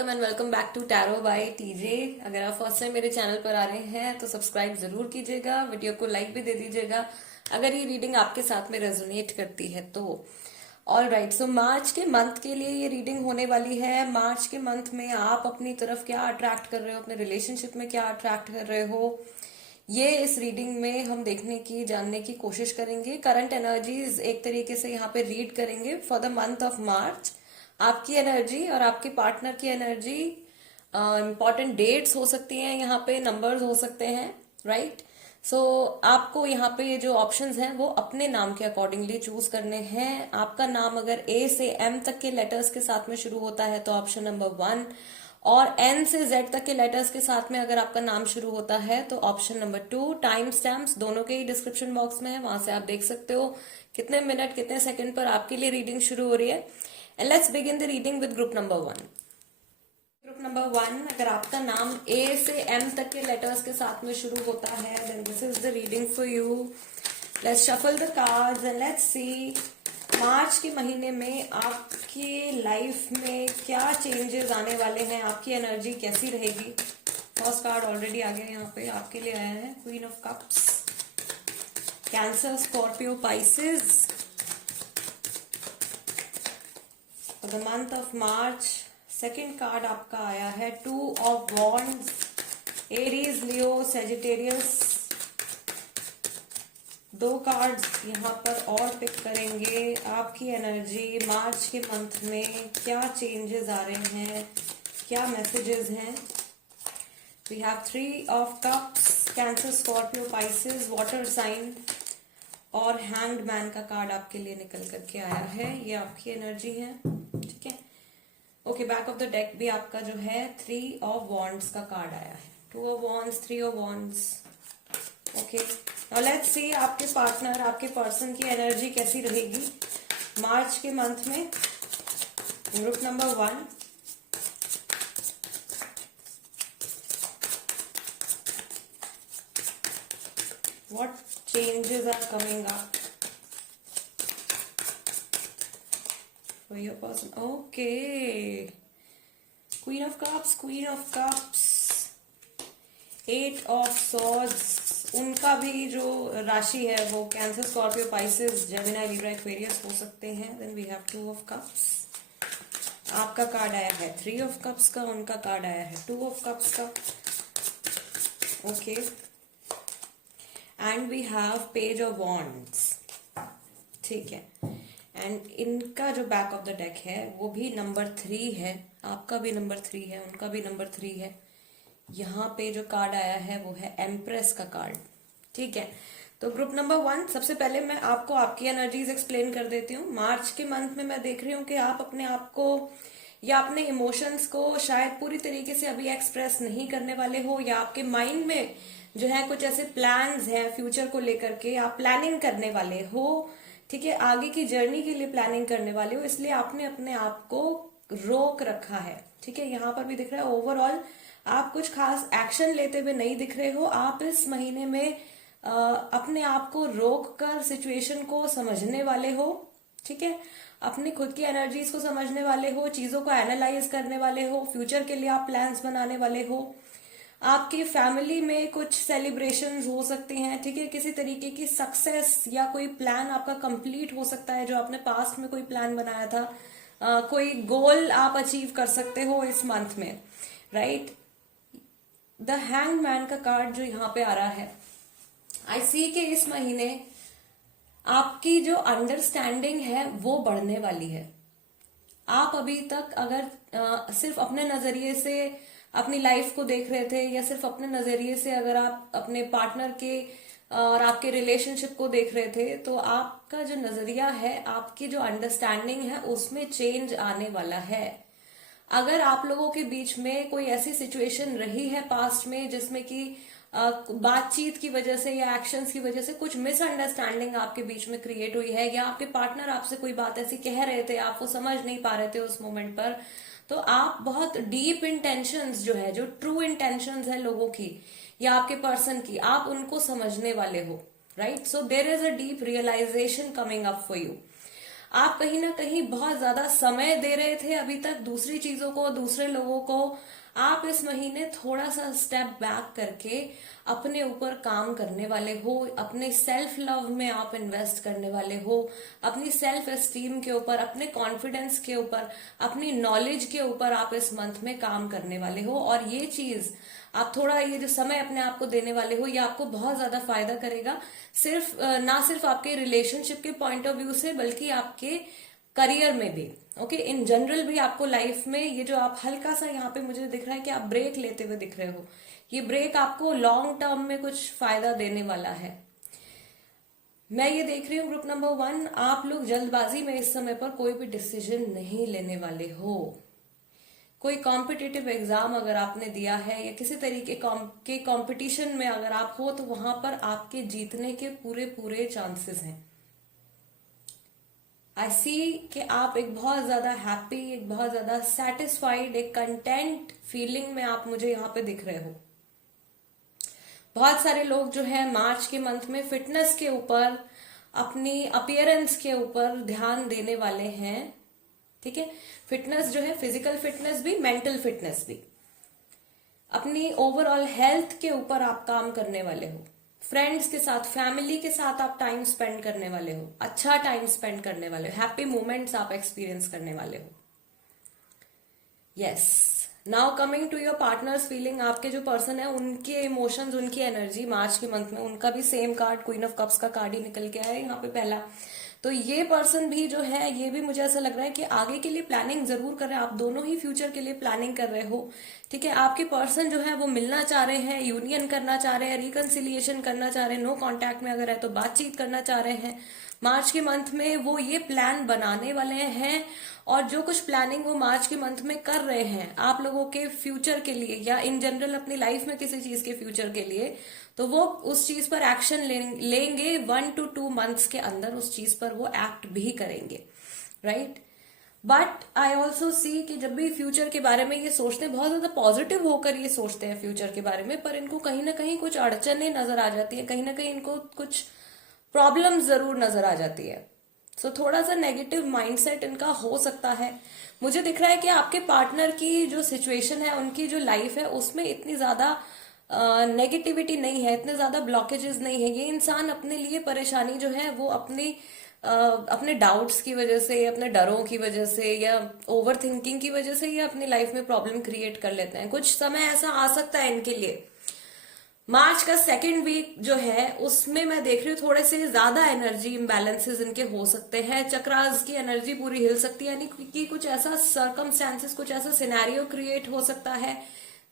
Welcome and welcome back to tarot by TJ. अगर आप first time मेरे channel पर आ रहे हैं तो सब्सक्राइब जरूर कीजिएगा, वीडियो को लाइक भी दे दीजिएगा अगर ये रीडिंग आपके साथ में रेजोनेट करती है तो। ऑल राइट, सो मार्च के मंथ के लिए ये रीडिंग होने वाली है। मार्च के मंथ में आप अपनी तरफ क्या अट्रैक्ट कर रहे हो, अपने रिलेशनशिप में क्या अट्रैक्ट कर रहे हो, ये इस रीडिंग में हम देखने की जानने की कोशिश करेंगे। करंट एनर्जीज एक तरीके से यहाँ पे रीड करेंगे for the month of March. आपकी एनर्जी और आपके पार्टनर की एनर्जी, इंपॉर्टेंट डेट्स हो सकती हैं, यहाँ पे नंबर्स हो सकते हैं, राइट। सो आपको यहाँ पे जो ऑप्शंस हैं वो अपने नाम के अकॉर्डिंगली चूज करने हैं। आपका नाम अगर ए से एम तक के लेटर्स के साथ में शुरू होता है तो ऑप्शन नंबर 1, और एन से जेड तक के लेटर्स के साथ में अगर आपका नाम शुरू होता है तो ऑप्शन नंबर 2। टाइम स्टैम्प्स दोनों के ही डिस्क्रिप्शन बॉक्स में है, वहां से आप देख सकते हो कितने मिनट कितने सेकंड पर आपके लिए रीडिंग शुरू हो रही है। And let's begin the reading with group number 1। Group number 1, अगर आपका नाम ए से एम तक के लेटर्स के साथ में शुरू होता है then this is the reading for you. Let's shuffle the cards and let's see March के महीने में आपकी लाइफ में क्या चेंजेस आने वाले हैं, आपकी एनर्जी कैसी रहेगी। फर्स्ट कार्ड ऑलरेडी आ गया यहाँ पे, आपके लिए आया है queen of cups. Cancer, Scorpio, Pisces for the month of March. Second card आपका आया है 2 of wands. Aries, Leo, Sagittarius. 2 cards यहाँ पर और पिक करेंगे। आपकी एनर्जी मार्च के मंथ में क्या चेंजेस आ रहे हैं, क्या मैसेजेस हैं। We have 3 of cups, Cancer, Scorpio, Pisces, water sign, और हैंग्ड मैन का कार्ड आपके लिए निकल करके आया है। ये आपकी एनर्जी है, ठीक है। Okay, back of the deck भी आपका जो है 3 ऑफ वॉन्ड्स का कार्ड आया है। 2 of wands, 3 of wands. Okay, now let's see आपके पार्टनर, आपके पर्सन की एनर्जी कैसी रहेगी मार्च के मंथ में। Group number 1, what changes are coming up for your person? Okay, Queen of Cups, Queen of Cups, 8 of Swords। उनका भी जो राशि है वो Cancer, Scorpio, Pisces, Gemini, Libra, Aquarius हो सकते हैं। Then we have 2 of cups. आपका कार्ड आया है 3 ऑफ कप्स का, उनका कार्ड आया है 2 ऑफ कप्स का। Okay, and we have page of wands, ठीक है। एंड इनका जो बैक ऑफ द डेक है वो भी नंबर 3 है, आपका भी नंबर 3 है, उनका भी नंबर 3 है। यहाँ पे जो कार्ड आया है वो है एम्प्रेस का कार्ड, ठीक है। तो ग्रुप नंबर 1, सबसे पहले मैं आपको आपकी एनर्जीज एक्सप्लेन कर देती हूँ। मार्च के मंथ में मैं देख रही हूँ कि आप अपने आप को या अपने इमोशंस को शायद पूरी तरीके से अभी एक्सप्रेस नहीं करने वाले हो, या आपके माइंड में जो है कुछ ऐसे प्लान्स हैं फ्यूचर को लेकर के, आप प्लानिंग करने वाले हो, ठीक है। आगे की जर्नी के लिए प्लानिंग करने वाले हो, इसलिए आपने अपने आप को रोक रखा है, ठीक है। यहाँ पर भी दिख रहा है ओवरऑल आप कुछ खास एक्शन लेते हुए नहीं दिख रहे हो। आप इस महीने में अपने आप को रोक कर सिचुएशन को समझने वाले हो, ठीक है। अपनी खुद की एनर्जीज को समझने वाले हो, चीजों को एनालाइज करने वाले हो, फ्यूचर के लिए आप प्लान्स बनाने वाले हो। आपकी फैमिली में कुछ सेलिब्रेशंस हो सकते हैं, ठीक है। किसी तरीके की सक्सेस या कोई प्लान आपका कंप्लीट हो सकता है, जो आपने पास्ट में कोई प्लान बनाया था। कोई गोल आप अचीव कर सकते हो इस मंथ में, राइट। द हैंग मैन का कार्ड जो यहाँ पे आ रहा है, आई सी कि इस महीने आपकी जो अंडरस्टैंडिंग है वो बढ़ने वाली है। आप अभी तक अगर सिर्फ अपने नजरिए से अपनी लाइफ को देख रहे थे, या सिर्फ अपने नजरिए से अगर आप अपने पार्टनर के और आपके रिलेशनशिप को देख रहे थे, तो आपका जो नजरिया है, आपकी जो अंडरस्टैंडिंग है उसमें चेंज आने वाला है। अगर आप लोगों के बीच में कोई ऐसी सिचुएशन रही है पास्ट में जिसमें कि बातचीत की वजह से या एक्शंस की वजह से कुछ मिसअंडरस्टैंडिंग आपके बीच में क्रिएट हुई है, या आपके पार्टनर आपसे कोई बात ऐसी कह रहे थे, आप वो समझ नहीं पा रहे थे उस मोमेंट पर, तो आप बहुत डीप इंटेंशंस जो है, जो ट्रू इंटेंशंस है लोगों की या आपके पर्सन की, आप उनको समझने वाले हो, right. So there is a deep realisation coming up for you. आप कहीं ना कहीं बहुत ज्यादा समय दे रहे थे अभी तक दूसरी चीजों को, दूसरे लोगों को। आप इस महीने थोड़ा सा स्टेप बैक करके अपने ऊपर काम करने वाले हो, अपने सेल्फ लव में आप इन्वेस्ट करने वाले हो, अपनी सेल्फ एस्टीम के ऊपर, अपने कॉन्फिडेंस के ऊपर, अपनी नॉलेज के ऊपर आप इस मंथ में काम करने वाले हो। और ये चीज आप थोड़ा, ये जो समय अपने आप को देने वाले हो, ये आपको बहुत ज्यादा फायदा करेगा, ना सिर्फ आपके रिलेशनशिप के पॉइंट ऑफ व्यू से, बल्कि आपके करियर में भी। ओके, इन जनरल भी आपको लाइफ में ये जो आप हल्का सा यहाँ पे मुझे दिख रहा है कि आप ब्रेक लेते हुए दिख रहे हो, ये ब्रेक आपको लॉन्ग टर्म में कुछ फायदा देने वाला है। मैं ये देख रही हूँ ग्रुप नंबर 1, आप लोग जल्दबाजी में इस समय पर कोई भी डिसीजन नहीं लेने वाले हो। कोई कॉम्पिटिटिव एग्जाम अगर आपने दिया है या किसी तरीके के कॉम्पिटिशन में अगर आप हो, तो वहां पर आपके जीतने के पूरे पूरे चांसेस हैं। आई सी कि आप एक बहुत ज्यादा हैप्पी, एक बहुत ज्यादा सेटिस्फाइड, एक कंटेंट फीलिंग में आप मुझे यहाँ पे दिख रहे हो। बहुत सारे लोग जो है मार्च के मंथ में फिटनेस के ऊपर, अपनी अपीयरेंस के ऊपर ध्यान देने वाले हैं। ठीक है, फिटनेस जो है, फिजिकल फिटनेस भी, मेंटल फिटनेस भी, अपनी ओवरऑल हेल्थ के ऊपर आप काम करने वाले हो। फ्रेंड्स के साथ, फैमिली के साथ आप टाइम स्पेंड करने वाले हो, अच्छा टाइम स्पेंड करने वाले हो, हैप्पी मोमेंट्स आप एक्सपीरियंस करने वाले हो। Yes, now coming to your partner's feeling. आपके जो पर्सन है उनके इमोशंस, उनकी एनर्जी मार्च के मंथ में, उनका भी same card, queen of cups का कार्ड ही निकल के आया है यहाँ पे पहला। तो ये पर्सन भी जो है, ये भी मुझे ऐसा लग रहा है कि आगे के लिए प्लानिंग जरूर कर रहे हैं। आप दोनों ही फ्यूचर के लिए प्लानिंग कर रहे हो। ठीक है, आपके पर्सन जो है वो मिलना चाह रहे हैं, यूनियन करना चाह रहे हैं, रिकंसिलिएशन करना चाह रहे हैं, नो कांटेक्ट में अगर है तो बातचीत करना चाह रहे हैं। मार्च के मंथ में वो ये प्लान बनाने वाले हैं, और जो कुछ प्लानिंग वो मार्च के मंथ में कर रहे हैं आप लोगों के फ्यूचर के लिए, या इन जनरल अपनी लाइफ में किसी चीज के फ्यूचर के लिए, तो वो उस चीज पर एक्शन लेंगे 1 to 2 मंथ्स के अंदर, उस चीज पर वो एक्ट भी करेंगे। Right, but I also see कि जब भी फ्यूचर के बारे में ये सोचते हैं, बहुत ज्यादा पॉजिटिव होकर ये सोचते हैं फ्यूचर के बारे में, पर इनको कहीं ना कहीं कुछ अड़चने नजर आ जाती है, कहीं ना कहीं इनको कुछ प्रॉब्लम जरूर नजर आ जाती है। सो थोड़ा सा नेगेटिव माइंडसेट इनका हो सकता है। मुझे दिख रहा है कि आपके पार्टनर की जो सिचुएशन है, उनकी जो लाइफ है, उसमें इतनी ज्यादा नेगेटिविटी नहीं है, इतने ज्यादा ब्लॉकेजेस नहीं है। ये इंसान अपने लिए परेशानी जो है वो अपने डाउट्स की वजह से, अपने डरों की वजह से, या ओवर थिंकिंग की वजह से, या अपनी लाइफ में प्रॉब्लम क्रिएट कर लेते हैं। कुछ समय ऐसा आ सकता है इनके लिए। मार्च का सेकेंड वीक जो है उसमें मैं देख रही हूँ थोड़े से ज्यादा एनर्जी इम्बैलेंसेस इनके हो सकते हैं। चक्रास की एनर्जी पूरी हिल सकती है, यानी कि कुछ ऐसा सर्कमस्टेंसेस, कुछ ऐसा सिनेरियो क्रिएट हो सकता है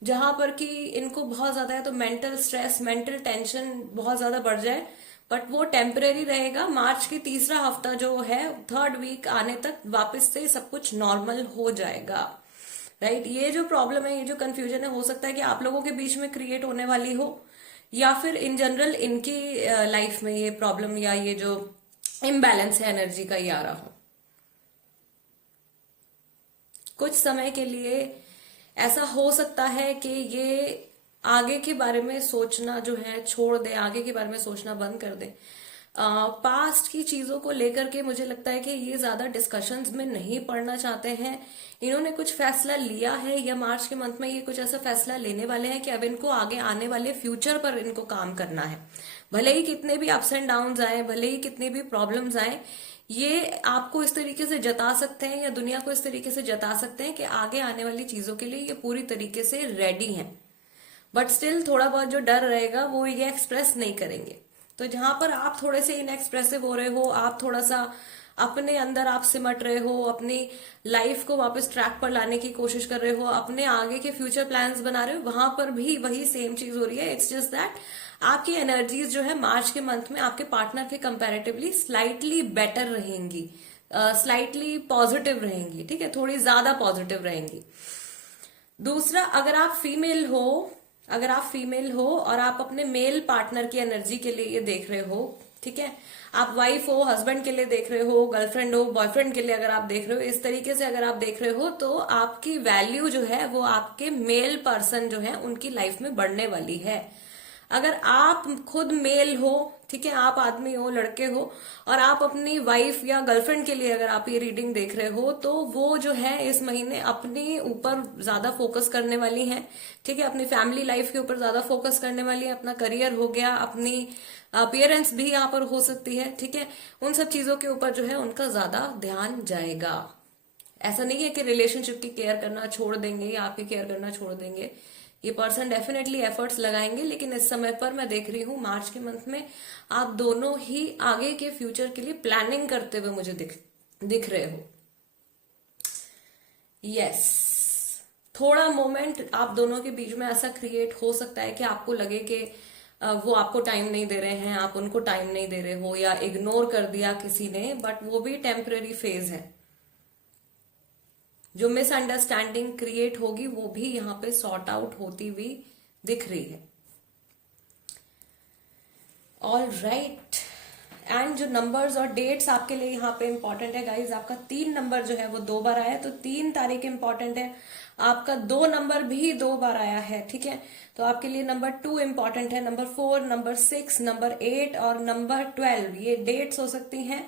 जहां पर कि इनको बहुत ज्यादा है तो मेंटल स्ट्रेस, मेंटल टेंशन बहुत ज्यादा बढ़ जाए, बट वो टेम्परेरी रहेगा। मार्च की तीसरा हफ्ता जो है, थर्ड वीक आने तक वापस से सब कुछ नॉर्मल हो जाएगा। राइट, ये जो प्रॉब्लम है, ये जो कंफ्यूजन है, हो सकता है कि आप लोगों के बीच में क्रिएट होने वाली हो, या फिर इन जनरल इनकी लाइफ में ये प्रॉब्लम या ये जो इम्बैलेंस है एनर्जी का, ये आ रहा हो। कुछ समय के लिए ऐसा हो सकता है कि ये आगे के बारे में सोचना जो है छोड़ दे, आगे के बारे में सोचना बंद कर दे। पास्ट की चीजों को लेकर के मुझे लगता है कि ये ज्यादा डिस्कशंस में नहीं पड़ना चाहते हैं। इन्होंने कुछ फैसला लिया है, या मार्च के मंथ में ये कुछ ऐसा फैसला लेने वाले हैं कि अब इनको आगे आने वाले फ्यूचर पर इनको काम करना है। भले ही कितने भी अप्स एंड डाउन्स आए, भले ही कितने भी प्रॉब्लम्स आए, ये आपको इस तरीके से जता सकते हैं, या दुनिया को इस तरीके से जता सकते हैं कि आगे आने वाली चीजों के लिए ये पूरी तरीके से रेडी हैं। बट स्टिल थोड़ा बहुत जो डर रहेगा वो ये एक्सप्रेस नहीं करेंगे। तो जहां पर आप थोड़े से इनएक्सप्रेसिव हो रहे हो, आप थोड़ा सा अपने अंदर आप सिमट रहे हो, अपनी लाइफ को वापस ट्रैक पर लाने की कोशिश कर रहे हो, अपने आगे के फ्यूचर प्लान्स बना रहे हो, वहां पर भी वही सेम चीज हो रही है। इट्स जस्ट दैट आपकी एनर्जीज जो है मार्च के मंथ में आपके पार्टनर के कंपैरेटिवली स्लाइटली बेटर रहेंगी, स्लाइटली पॉजिटिव रहेंगी। ठीक है, थोड़ी ज्यादा पॉजिटिव रहेंगी। दूसरा, अगर आप फीमेल हो और आप अपने मेल पार्टनर की एनर्जी के लिए ये देख रहे हो, ठीक है, आप वाइफ हो, हस्बैंड के लिए देख रहे हो, गर्लफ्रेंड हो, बॉयफ्रेंड के लिए अगर आप देख रहे हो, इस तरीके से अगर आप देख रहे हो, तो आपकी वैल्यू जो है वो आपके मेल पर्सन जो है उनकी लाइफ में बढ़ने वाली है। अगर आप खुद मेल हो, ठीक है, आप आदमी हो, लड़के हो, और आप अपनी वाइफ या गर्लफ्रेंड के लिए अगर आप ये रीडिंग देख रहे हो, तो वो जो है इस महीने अपने ऊपर ज्यादा फोकस करने वाली हैं, ठीक है, अपनी फैमिली लाइफ के ऊपर ज्यादा फोकस करने वाली है, अपना करियर हो गया, अपनी अपीयरेंस भी यहाँ पर हो सकती है, ठीक है, उन सब चीजों के ऊपर जो है उनका ज्यादा ध्यान जाएगा। ऐसा नहीं है कि रिलेशनशिप की केयर करना छोड़ देंगे या आप ही केयर करना छोड़ देंगे, ये पर्सन डेफिनेटली एफर्ट्स लगाएंगे, लेकिन इस समय पर मैं देख रही हूँ मार्च के मंथ में आप दोनों ही आगे के फ्यूचर के लिए प्लानिंग करते हुए मुझे दिख रहे हो। यस, थोड़ा मोमेंट आप दोनों के बीच में ऐसा क्रिएट हो सकता है कि आपको लगे कि वो आपको टाइम नहीं दे रहे हैं, आप उनको टाइम नहीं दे रहे हो, या इग्नोर कर दिया किसी ने, बट वो भी टेम्पररी फेज है। जो मिसअंडरस्टैंडिंग क्रिएट होगी वो भी यहाँ पे सॉर्ट आउट होती हुई दिख रही है। ऑल राइट, एंड जो नंबर्स और डेट्स आपके लिए यहाँ पे इंपॉर्टेंट है गाइज, आपका 3 नंबर जो है वो 2 बार आया है, तो 3 तारीख इंपॉर्टेंट है। आपका 2 नंबर भी 2 बार आया है, ठीक है, तो आपके लिए नंबर 2 इंपॉर्टेंट है, नंबर 4, नंबर 6, नंबर 8 और नंबर 12, ये डेट्स हो सकती हैं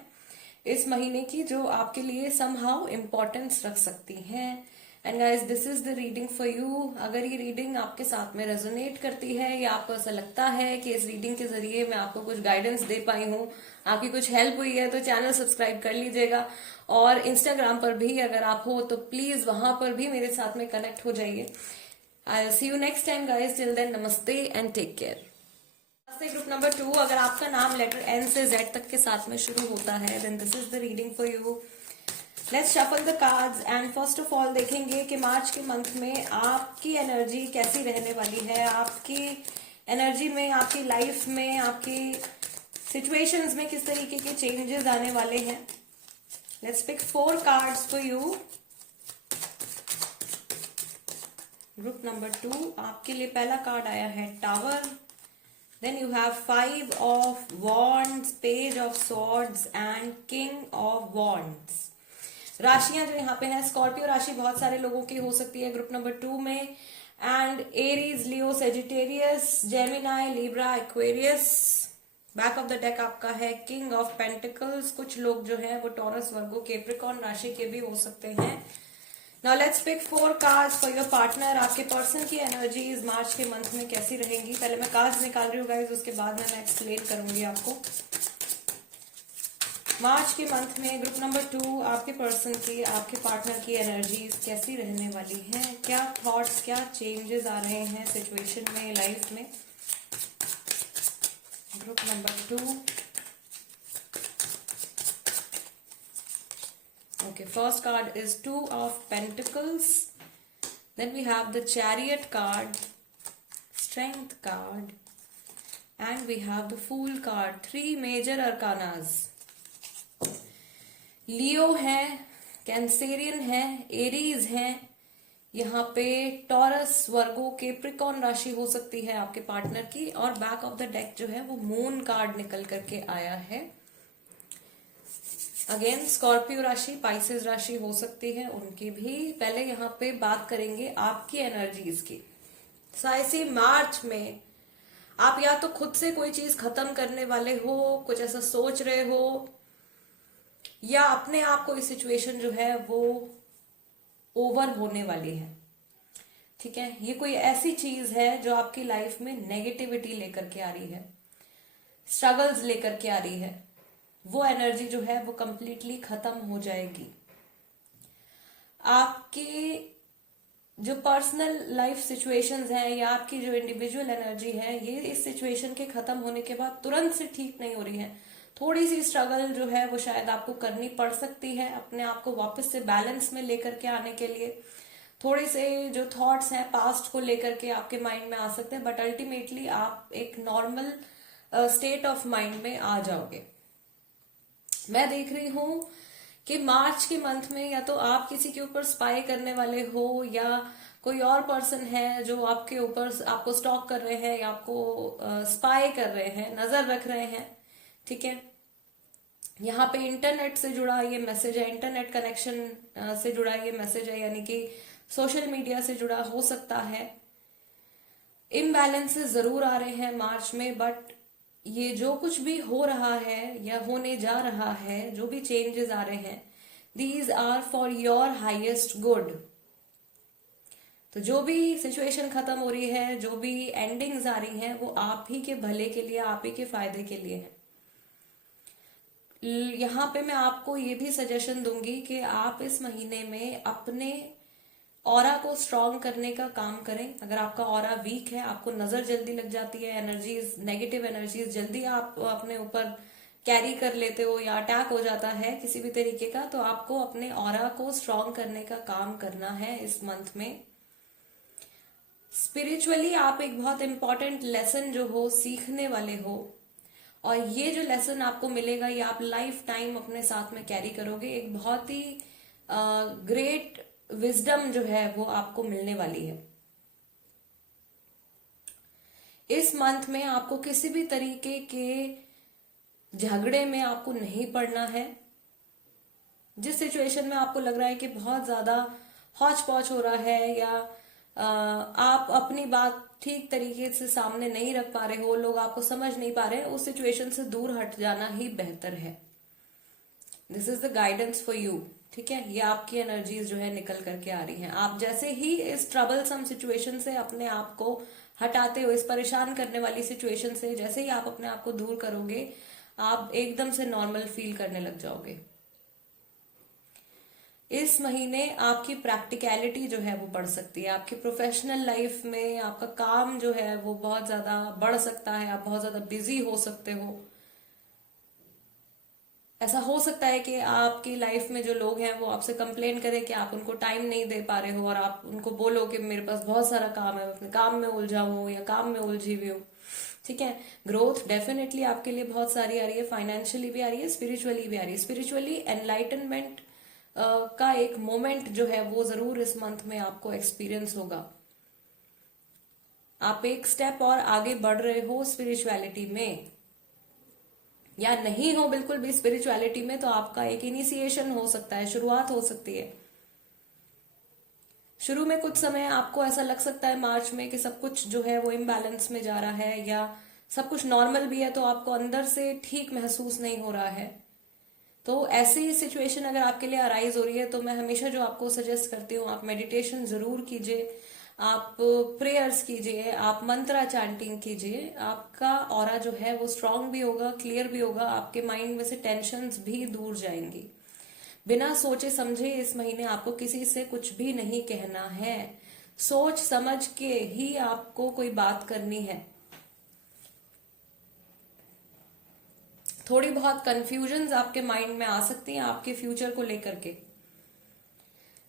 इस महीने की जो आपके लिए समहाउ इम्पोर्टेंस रख सकती हैं। And guys, this is the reading for you. अगर ये रीडिंग आपके साथ में रेजोनेट करती है या आपको ऐसा लगता है कि इस रीडिंग के जरिए मैं आपको कुछ गाइडेंस दे पाई हूँ, आपकी कुछ हेल्प हुई है, तो चैनल सब्सक्राइब कर लीजिएगा। और इंस्टाग्राम पर भी अगर आप हो तो प्लीज वहां पर भी मेरे साथ में कनेक्ट हो जाइए। I will see you next time guys, till then नमस्ते and take care. Group number 2, अगर आपका नाम लेटर एन से जेड तक के साथ में शुरू होता है, then this is the reading for you. Let's shuffle the cards and first of all देखेंगे कि मार्च के मंथ में आपकी एनर्जी कैसी रहने वाली है, आपकी एनर्जी में, आपकी लाइफ में, आपकी सिचुएशंस में किस तरीके के चेंजेस आने वाले हैं। Let's pick 4 cards for you. Group number 2, आपके लिए पहला कार्ड आया है tower, then you have 5 of wands, page of swords and king of wands। राशियां जो यहाँ पे है, स्कॉर्पियो राशि बहुत सारे लोगों की हो सकती है ग्रुप नंबर 2 में, and Aries, Leo, Sagittarius, Gemini, Libra, Aquarius. Back of the deck आपका है किंग ऑफ पेंटिकल्स, कुछ लोग जो है वो टॉरस, वर्गो, कैप्रिकॉर्न राशि के भी हो सकते हैं। Now let's pick 4 cards for your partner. आपके पर्सन की एनर्जीज मार्च के मंथ में कैसी रहेंगी। पहले मैं कार्ड्स निकाल रही हूँ गाइज, उसके बाद मैं एक्सप्लेन करूंगी आपको। मार्च के मंथ में ग्रुप नंबर 2 आपके पर्सन की, आपके पार्टनर की एनर्जीज कैसी रहने वाली हैं, क्या थॉट्स, क्या चेंजेस आ रहे हैं सिचुएशन में, लाइफ में। Group number 2, okay, first card is 2 of Pentacles, then we have the Chariot card, Strength card, and we have the Fool card। 3 major arcanas। लियो है, कैंसेरियन है, एरीज है, यहाँ पे टॉरस, वर्गो, कैप्रिकॉर्न राशि हो सकती है आपके पार्टनर की, और बैक ऑफ द डेक जो है वो मून कार्ड निकल करके आया है। अगेन स्कॉर्पियो राशि, पाइसेस राशि हो सकती है उनकी भी। पहले यहाँ पे बात करेंगे आपकी एनर्जीज की। ऐसे मार्च में आप या तो खुद से कोई चीज खत्म करने वाले हो, कुछ ऐसा सोच रहे हो, या अपने आप को इस सिचुएशन जो है वो ओवर होने वाली है, ठीक है। ये कोई ऐसी चीज है जो आपकी लाइफ में नेगेटिविटी लेकर के आ रही है, स्ट्रगल्स लेकर के आ रही है, वो एनर्जी जो है वो कंप्लीटली खत्म हो जाएगी। आपकी जो पर्सनल लाइफ सिचुएशंस हैं या आपकी जो इंडिविजुअल एनर्जी है, ये इस सिचुएशन के खत्म होने के बाद तुरंत से ठीक नहीं हो रही है। थोड़ी सी स्ट्रगल जो है वो शायद आपको करनी पड़ सकती है अपने आप को वापस से बैलेंस में लेकर के आने के लिए। थोड़े से जो थॉट्स हैं पास्ट को लेकर के आपके माइंड में आ सकते हैं, बट अल्टीमेटली आप एक नॉर्मल स्टेट ऑफ माइंड में आ जाओगे। मैं देख रही हूं कि मार्च के मंथ में या तो आप किसी के ऊपर स्पाई करने वाले हो, या कोई और पर्सन है जो आपके ऊपर, आपको स्टॉक कर रहे हैं या आपको स्पाई कर रहे हैं, नजर रख रहे हैं, ठीक है। यहाँ पे इंटरनेट से जुड़ा ये मैसेज है, इंटरनेट कनेक्शन से जुड़ा ये मैसेज है, यानी कि सोशल मीडिया से जुड़ा हो सकता है। इम्बैलेंसेस जरूर आ रहे हैं मार्च में, बट ये जो कुछ भी हो रहा है या होने जा रहा है, जो भी चेंजेस आ रहे हैं, these are for your highest good. तो जो भी सिचुएशन खत्म हो रही है, जो भी एंडिंग्स आ रही हैं, वो आप ही के भले के लिए, आप ही के फायदे के लिए है। यहाँ पे मैं आपको ये भी सजेशन दूंगी कि आप इस महीने में अपने ऑरा को स्ट्रॉन्ग करने का काम करें। अगर आपका ऑरा वीक है, आपको नजर जल्दी लग जाती है, एनर्जीज, नेगेटिव एनर्जीज जल्दी आप अपने ऊपर कैरी कर लेते हो या अटैक हो जाता है किसी भी तरीके का, तो आपको अपने ऑरा को स्ट्रॉन्ग करने का काम करना है इस मंथ में। स्पिरिचुअली आप एक बहुत इंपॉर्टेंट लेसन जो हो सीखने वाले हो, और ये जो लेसन आपको मिलेगा ये आप लाइफ टाइम अपने साथ में कैरी करोगे। एक बहुत ही ग्रेट विजडम जो है वो आपको मिलने वाली है। इस मंथ में आपको किसी भी तरीके के झगड़े में आपको नहीं पड़ना है। जिस सिचुएशन में आपको लग रहा है कि बहुत ज्यादा हौच पौच हो रहा है या आप अपनी बात ठीक तरीके से सामने नहीं रख पा रहे हो, लोग आपको समझ नहीं पा रहे, उस सिचुएशन से दूर हट जाना ही बेहतर है। This is the guidance for you. ठीक है, ये आपकी एनर्जीज जो है निकल करके आ रही हैं। आप जैसे ही इस ट्रबलसम सिचुएशन से अपने आप को हटाते हो, इस परेशान करने वाली सिचुएशन से जैसे ही आप अपने आप को दूर करोगे, आप एकदम से नॉर्मल फील करने लग जाओगे। इस महीने आपकी प्रैक्टिकलिटी जो है वो बढ़ सकती है। आपकी प्रोफेशनल लाइफ में आपका काम जो है वो बहुत ज्यादा बढ़ सकता है। आप बहुत ज्यादा बिजी हो सकते हो। ऐसा हो सकता है कि आपकी लाइफ में जो लोग हैं वो आपसे कंप्लेन करें कि आप उनको टाइम नहीं दे पा रहे हो, और आप उनको बोलो कि मेरे पास बहुत सारा काम है, अपने काम में उलझा हूं या काम में उलझी हुई हूँ। ठीक है, ग्रोथ डेफिनेटली आपके लिए बहुत सारी आ रही है, फाइनेंशियली भी आ रही है, स्पिरिचुअली भी आ रही है। स्पिरिचुअली एनलाइटनमेंट का एक मोमेंट जो है वो जरूर इस मंथ में आपको एक्सपीरियंस होगा। आप एक स्टेप और आगे बढ़ रहे हो स्पिरिचुअलिटी में, या नहीं हो बिल्कुल भी स्पिरिचुअलिटी में, तो आपका एक इनिशिएशन हो सकता है, शुरुआत हो सकती है। शुरू में कुछ समय आपको ऐसा लग सकता है मार्च में कि सब कुछ जो है वो इम्बैलेंस में जा रहा है, या सब कुछ नॉर्मल भी है तो आपको अंदर से ठीक महसूस नहीं हो रहा है। तो ऐसी सिचुएशन अगर आपके लिए अराइज हो रही है, तो मैं हमेशा जो आपको सजेस्ट करती हूँ, आप मेडिटेशन जरूर कीजिए, आप प्रेयर्स कीजिए, आप मंत्रा चैंटिंग कीजिए। आपका ऑरा जो है वो स्ट्रांग भी होगा, क्लियर भी होगा, आपके माइंड में से टेंशन्स भी दूर जाएंगी। बिना सोचे समझे इस महीने आपको किसी से कुछ भी नहीं कहना है। सोच समझ के ही आपको कोई बात करनी है। थोड़ी बहुत कंफ्यूजन्स आपके माइंड में आ सकती हैं आपके फ्यूचर को लेकर के,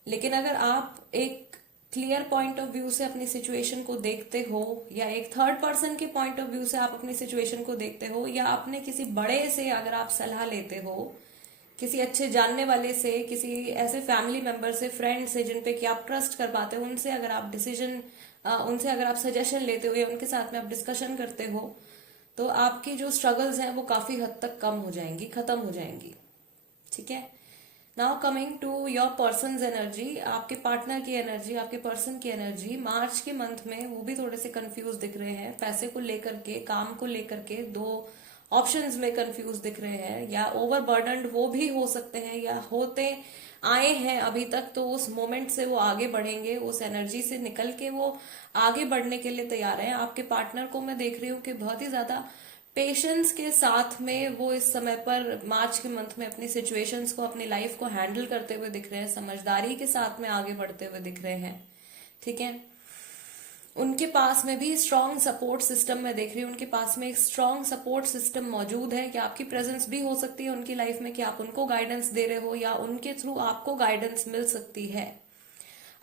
लेकिन अगर आप एक क्लियर पॉइंट ऑफ व्यू से अपनी सिचुएशन को देखते हो, या एक थर्ड पर्सन के पॉइंट ऑफ व्यू से आप अपनी सिचुएशन को देखते हो, या अपने किसी बड़े से अगर आप सलाह लेते हो, किसी अच्छे जानने वाले से, किसी ऐसे फैमिली मेंबर से, फ्रेंड से जिन पे कि आप ट्रस्ट कर पाते हो, उनसे अगर आप उनसे अगर आप सजेशन लेते हो या उनके साथ में आप डिस्कशन करते हो, तो आपकी जो स्ट्रगल्स हैं वो काफी हद तक कम हो जाएंगी, खत्म हो जाएंगी। ठीक है, now coming to your person's energy, आपके पार्टनर की एनर्जी, आपके पर्सन की एनर्जी मार्च के मंथ में वो भी थोड़े से कंफ्यूज दिख रहे हैं। पैसे को लेकर के, काम को लेकर के, दो ऑप्शंस में कंफ्यूज दिख रहे हैं, या ओवरबर्डन्ड वो भी हो सकते हैं, या होते आए हैं अभी तक, तो उस मोमेंट से वो आगे बढ़ेंगे, उस एनर्जी से निकल के वो आगे बढ़ने के लिए तैयार हैं। आपके पार्टनर को मैं देख रही हूँ कि बहुत ही ज्यादा पेशेंस के साथ में वो इस समय पर मार्च के मंथ में अपनी सिचुएशंस को, अपनी लाइफ को हैंडल करते हुए दिख रहे हैं, समझदारी के साथ में आगे बढ़ते हुए दिख रहे हैं। ठीक है, उनके पास में भी स्ट्रॉन्ग सपोर्ट सिस्टम मैं देख रही हूँ, उनके पास में एक स्ट्रॉन्ग सपोर्ट सिस्टम मौजूद है, कि आपकी प्रेजेंस भी हो सकती है उनकी लाइफ में, कि आप उनको गाइडेंस दे रहे हो या उनके थ्रू आपको गाइडेंस मिल सकती है।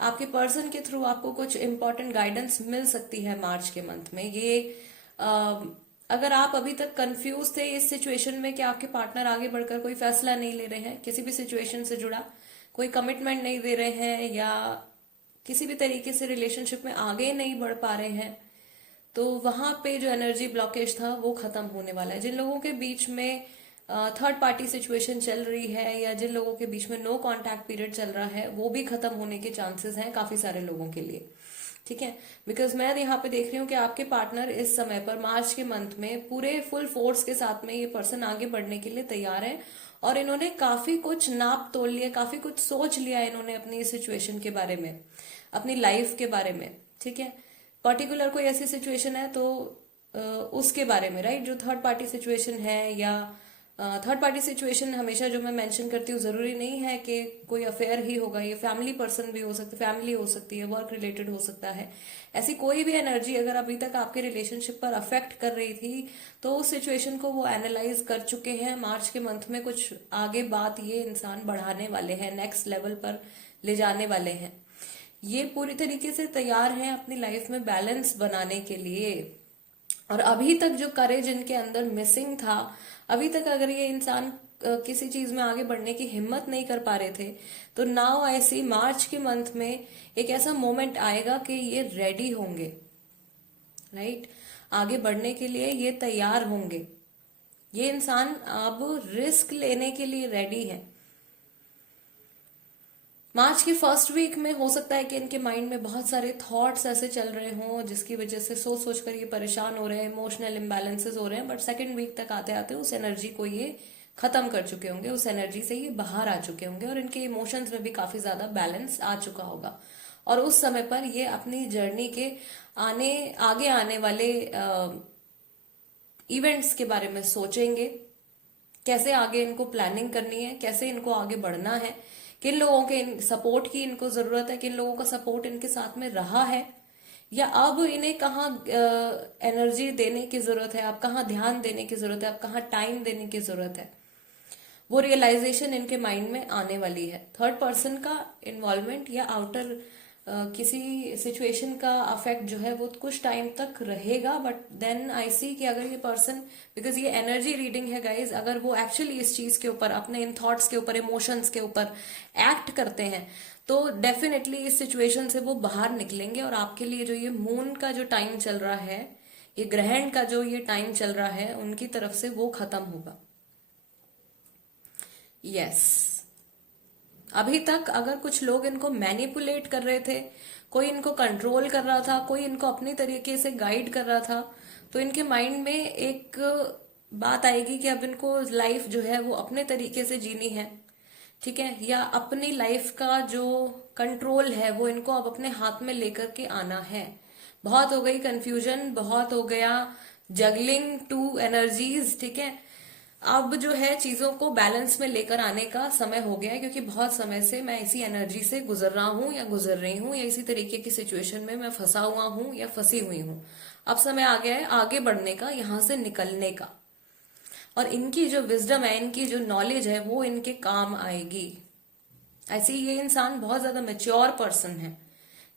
आपके पर्सन के थ्रू आपको कुछ इंपॉर्टेंट गाइडेंस मिल सकती है मार्च के मंथ में। ये अगर आप अभी तक कंफ्यूज थे इस सिचुएशन में कि आपके पार्टनर आगे बढ़कर कोई फैसला नहीं ले रहे हैं, किसी भी सिचुएशन से जुड़ा कोई कमिटमेंट नहीं दे रहे हैं, या किसी भी तरीके से रिलेशनशिप में आगे नहीं बढ़ पा रहे हैं, तो वहां पे जो एनर्जी ब्लॉकेज था वो खत्म होने वाला है। जिन लोगों के बीच में थर्ड पार्टी सिचुएशन चल रही है, या जिन लोगों के बीच में नो कांटेक्ट पीरियड चल रहा है, वो भी खत्म होने के चांसेस हैं काफी सारे लोगों के लिए। ठीक है, बिकॉज मैं यहाँ पे देख रही हूँ कि आपके पार्टनर इस समय पर मार्च के मंथ में पूरे फुल फोर्स के साथ में ये पर्सन आगे बढ़ने के लिए तैयार है, और इन्होंने काफी कुछ नाप तोल लिया, काफी कुछ सोच लिया इन्होंने अपनी सिचुएशन के बारे में, अपनी लाइफ के बारे में। ठीक है, पर्टिकुलर कोई ऐसी सिचुएशन है तो उसके बारे में, राइट, जो थर्ड पार्टी सिचुएशन है, या थर्ड पार्टी सिचुएशन हमेशा जो मैं मेंशन करती हूँ जरूरी नहीं है कि कोई अफेयर ही होगा, ये फैमिली पर्सन भी हो सकती है, फैमिली हो सकती है, वर्क रिलेटेड हो सकता है। ऐसी कोई भी एनर्जी अगर अभी तक आपके रिलेशनशिप पर अफेक्ट कर रही थी तो उस सिचुएशन को वो एनालाइज कर चुके हैं। मार्च के मंथ में कुछ आगे बात ये इंसान बढ़ाने वाले हैं, नेक्स्ट लेवल पर ले जाने वाले हैं। ये पूरी तरीके से तैयार हैं अपनी लाइफ में बैलेंस बनाने के लिए। और अभी तक जो करेज इनके अंदर मिसिंग था, अभी तक अगर ये इंसान किसी चीज में आगे बढ़ने की हिम्मत नहीं कर पा रहे थे, तो नाउ ऐसी मार्च के मंथ में एक ऐसा मोमेंट आएगा कि ये रेडी होंगे, राइट, आगे बढ़ने के लिए ये तैयार होंगे। ये इंसान अब रिस्क लेने के लिए रेडी है। मार्च की फर्स्ट वीक में हो सकता है कि इनके माइंड में बहुत सारे थॉट्स ऐसे चल रहे हों जिसकी वजह से सोच सोच कर ये परेशान हो रहे हैं, इमोशनल इम्बैलेंसेस हो रहे हैं, बट सेकंड वीक तक आते आते उस एनर्जी को ये खत्म कर चुके होंगे, उस एनर्जी से ये बाहर आ चुके होंगे, और इनके इमोशंस में भी काफी ज्यादा बैलेंस आ चुका होगा। और उस समय पर ये अपनी जर्नी के आगे आने वाले इवेंट्स के बारे में सोचेंगे, कैसे आगे इनको प्लानिंग करनी है, कैसे इनको आगे बढ़ना है, किन लोगों के सपोर्ट की इनको जरूरत है, किन लोगों का सपोर्ट इनके साथ में रहा है, या अब इन्हें कहाँ एनर्जी देने की जरूरत है, अब कहाँ ध्यान देने की जरूरत है, अब कहाँ टाइम देने की जरूरत है। वो रियलाइजेशन इनके माइंड में आने वाली है। थर्ड पर्सन का इन्वॉल्वमेंट या आउटर किसी सिचुएशन का अफेक्ट जो है वो कुछ टाइम तक रहेगा, बट देन आई सी कि अगर ये पर्सन, बिकॉज ये एनर्जी रीडिंग है गाइज, अगर वो एक्चुअली इस चीज के ऊपर, अपने इन थॉट्स के ऊपर, इमोशंस के ऊपर एक्ट करते हैं तो डेफिनेटली इस सिचुएशन से वो बाहर निकलेंगे। और आपके लिए जो ये मून का जो टाइम चल रहा है, ये ग्रहण का जो ये टाइम चल रहा है, उनकी तरफ से वो खत्म होगा। यस, अभी तक अगर कुछ लोग इनको मैनिपुलेट कर रहे थे, कोई इनको कंट्रोल कर रहा था, कोई इनको अपनी तरीके से गाइड कर रहा था, तो इनके माइंड में एक बात आएगी कि अब इनको लाइफ जो है वो अपने तरीके से जीनी है। ठीक है, या अपनी लाइफ का जो कंट्रोल है वो इनको अब अपने हाथ में लेकर के आना है। बहुत हो गई कंफ्यूजन, बहुत हो गया जगलिंग टू एनर्जीज। ठीक है, अब जो है चीजों को बैलेंस में लेकर आने का समय हो गया है, क्योंकि बहुत समय से मैं इसी एनर्जी से गुजर रहा हूं या गुजर रही हूं, या इसी तरीके की सिचुएशन में मैं फंसा हुआ हूं या फंसी हुई हूं। अब समय आ गया है आगे बढ़ने का, यहां से निकलने का, और इनकी जो विजडम है, इनकी जो नॉलेज है, वो इनके काम आएगी। ऐसे ये इंसान बहुत ज्यादा मेच्योर पर्सन है।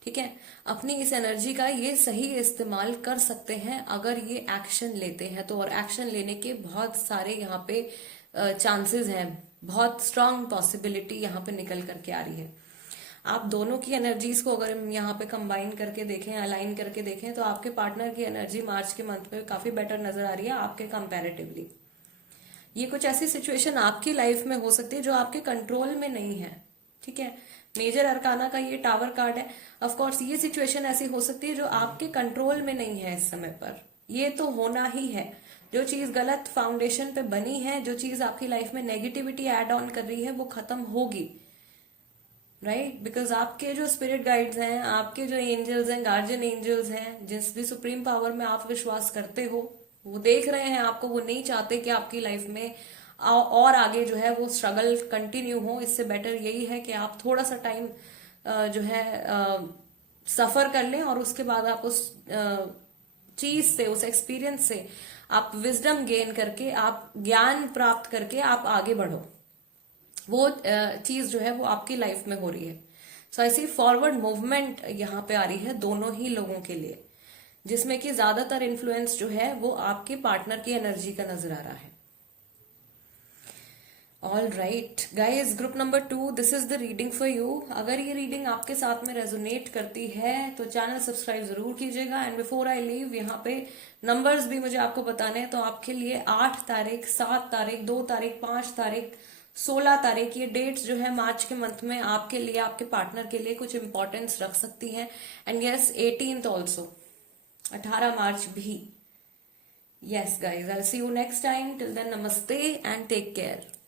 ठीक है, अपनी इस एनर्जी का ये सही इस्तेमाल कर सकते हैं अगर ये एक्शन लेते हैं तो, और एक्शन लेने के बहुत सारे यहाँ पे चांसेस हैं, बहुत स्ट्रांग पॉसिबिलिटी यहाँ पे निकल करके आ रही है। आप दोनों की एनर्जीज को अगर हम यहाँ पे कंबाइन करके देखें, अलाइन करके देखें, तो आपके पार्टनर की एनर्जी मार्च के मंथ में काफी बेटर नजर आ रही है आपके कंपैरेटिवली। ये कुछ ऐसी सिचुएशन आपकी लाइफ में हो सकती है जो आपके कंट्रोल में नहीं है। ठीक है, मेजर अरकाना का ये टावर कार्ड है। ऑफ कोर्स ये सिचुएशन ऐसी हो सकती है जो आपके कंट्रोल में नहीं है इस समय पर। ये तो होना ही है, जो चीज गलत फाउंडेशन पे बनी है, जो चीज आपकी लाइफ में नेगेटिविटी ऐड ऑन कर रही है, वो खत्म होगी, राइट, बिकॉज आपके जो स्पिरिट गाइड्स हैं, आपके जो एंजल्स हैं, गार्जियन एंजल्स हैं, जिस भी सुप्रीम पावर में आप विश्वास करते हो, वो देख रहे हैं आपको। वो नहीं चाहते कि आपकी लाइफ में और आगे जो है वो स्ट्रगल कंटिन्यू हो। इससे बेटर यही है कि आप थोड़ा सा टाइम जो है सफर कर लें, और उसके बाद आप उस चीज से, उस एक्सपीरियंस से आप विजडम गेन करके, आप ज्ञान प्राप्त करके आप आगे बढ़ो। वो चीज जो है वो आपकी लाइफ में हो रही है। सो ऐसी फॉरवर्ड मूवमेंट यहाँ पे आ रही है दोनों ही लोगों के लिए, जिसमें कि ज्यादातर इन्फ्लुएंस जो है वो आपके पार्टनर की एनर्जी का नजर आ रहा है। All right guys, group number 2, this is the reading for you. अगर ये रीडिंग आपके साथ में रेजोनेट करती है तो चैनल सब्सक्राइब जरूर कीजिएगा। एंड बिफोर आई लीव, यहाँ पे नंबर्स भी मुझे आपको बताने हैं। तो आपके लिए 8 तारीख, 7 तारीख, 2 तारीख, 5 तारीख, 16 तारीख, ये डेट्स जो है मार्च के मंथ में आपके लिए, आपके पार्टनर के लिए कुछ इंपॉर्टेंस रख सकती हैं। And yes 18th also, 18 March भी। Yes guys, I see you next time. Till then नमस्ते एंड टेक केयर।